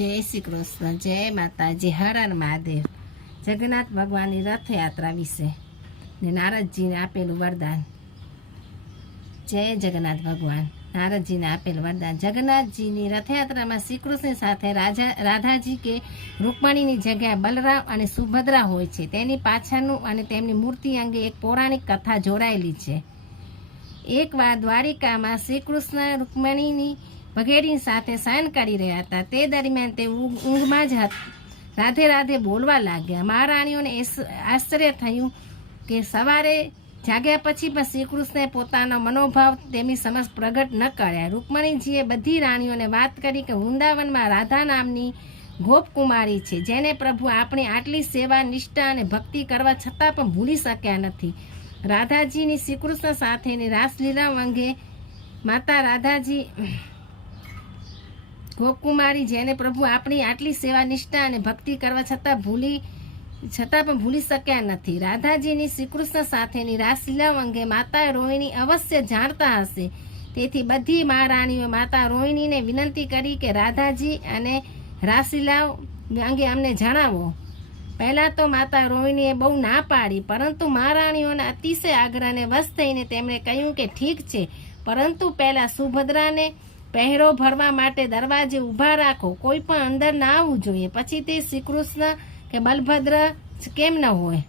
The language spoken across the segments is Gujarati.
जय श्री कृष्ण, जय माताजी, हर हर महादेव। जगन्नाथ भगवान की रथयात्रा विषे ने नारदजी ने आपेलू वरदान। जय जगन्नाथ भगवान। नारदजी ने आपेलू वरदान। जगन्नाथजी की रथयात्रा में श्रीकृष्ण साथे राधाजी के रुक्मणी की जगह बलराम और सुभद्रा होय छे। तेनी पाछळनु अने तेमनी मूर्ति अंगे एक पौराणिक कथा जोड़ायेली छे। एक बार द्वारिका में श्रीकृष्ण रुक्मणी वगैरे साथे शयन करी रह्या हता। ते दरमियान ते ऊंघमां ज राधे राधे बोलवा लाग्या। महाराणीओने आश्चर्य थयुं के सवारे जाग्या पछी पण श्रीकृष्णे पोतानो मनोभाव तेमनी समक्ष प्रगट न कर्या। रुक्मणीजीए बधी राणीओने वात करी के वृंदावनमां राधा नामनी गोपकुमारी छे, जेने प्रभु आपणी आटली सेवा निष्ठा अने भक्ति करवा छतां पण भूली शक्या नथी। राधाजीनी श्रीकृष्ण साथेनी रासलीला अंगे माता राधाजी गोपकुमारी जेने प्रभु आपणी आटली सेवा निष्ठा अने भक्ति करवा छतां पण भूली शक्या नथी। राधाजीनी श्रीकृष्ण साथेनी रासलीला अंगे माता रोहिणी अवश्य जाणता हशे। तेथी बधी महाराणीओ माता रोहिणीने विनंती करी के राधाजी अने रासलीला अंगे अमने जणावो। पहला तो माता रोहिणीए बहु ना पाड़ी, परंतु महाराणीओना अतिशय आग्रहने वश थईने तेमणे कह्युं के ठीक छे, परंतु पहला सुभद्राने पहेरो भरवा माटे दरवाजे उभा राखो, कोई पण अंदर ना आवવું જોઈએ, પછી તે શ્રીકૃષ્ણ કે બલભદ્ર કેમ ન હોય।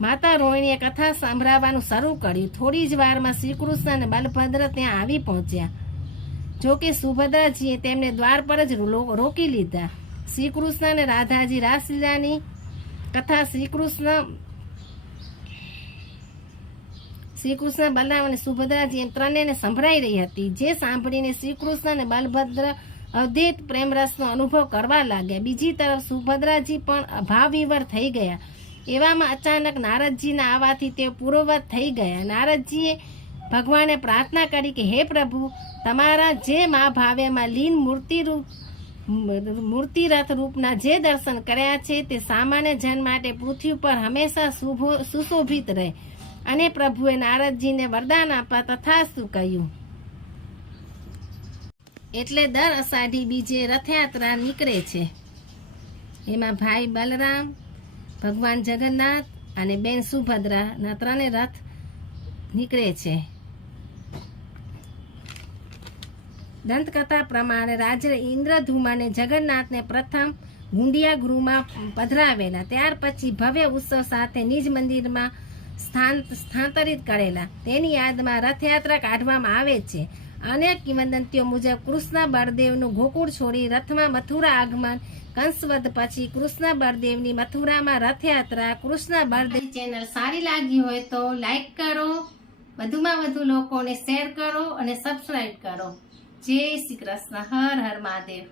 માતા રોહિણીએ કથા સંભળાવવાનું શરૂ કર્યું। થોડી જ વારમાં શ્રીકૃષ્ણ અને બલભદ્ર ત્યાં આવી પહોંચ્યા। જો કે સુભદ્રાજીએ તેમને દ્વાર પર જ રોકી લીધા। શ્રીકૃષ્ણ અને રાધાજી રાસલીલાની કથા શ્રીકૃષ્ણ બલરામ અને સુભદ્રાજી એમ ત્રણેયને સંભળાઈ રહી હતી, જે સાંભળીને શ્રીકૃષ્ણ અને બલભદ્ર અદ્વૈત પ્રેમરસનો અનુભવ કરવા લાગ્યા। બીજી તરફ સુભદ્રાજી પણ ભાવવિવર થઈ ગયા। એવામાં અચાનક નારદજીના આવવાથી તે પૂર્વવત થઈ ગયા। નારદજીએ ભગવાને પ્રાર્થના કરી કે હે પ્રભુ, તમારા જે મા ભાવ્યમાં લીન મૂર્તિરથ રૂપના જે દર્શન કર્યા છે તે સામાન્ય જન માટે પૃથ્વી પર હંમેશા સુશોભિત રહે। અને પ્રભુએ નારદજીને વરદાન આપવા તથાસ્તુ કહ્યું। એટલે દર અષાઢી બીજે રથયાત્રા નીકળે છે। એમાં ભાઈ બલરામ, ભગવાન જગન્નાથ અને બેન સુભદ્રાના ત્રણે રથ નીકળે છે। દંતકથા પ્રમાણે રાજા ઇન્દ્રધુમને જગન્નાથને પ્રથમ ગુંડિયા ગૃહમાં પધરાવેલા, ત્યાર પછી ભવ્ય ઉત્સવ સાથે નિજ મંદિરમાં સ્થાનાંતરિત કરેલા। તેની યાદમાં રથયાત્રા કાઢવામાં આવે છે। અનેક કિંવદંતીઓ મુજબ કૃષ્ણ બળદેવનું ગોકુળ છોડી રથમાં મથુરા આગમન, કંસવધ પછી કૃષ્ણ બળદેવની મથુરામાં રથયાત્રા। કૃષ્ણ બળદેવ ચેનલ સારી લાગી હોય તો લાઈક કરો, વધુમાં વધુ લોકોને શેર કરો અને સબસ્ક્રાઈબ કરો। જય શ્રી કૃષ્ણ, હર હર મહાદેવ।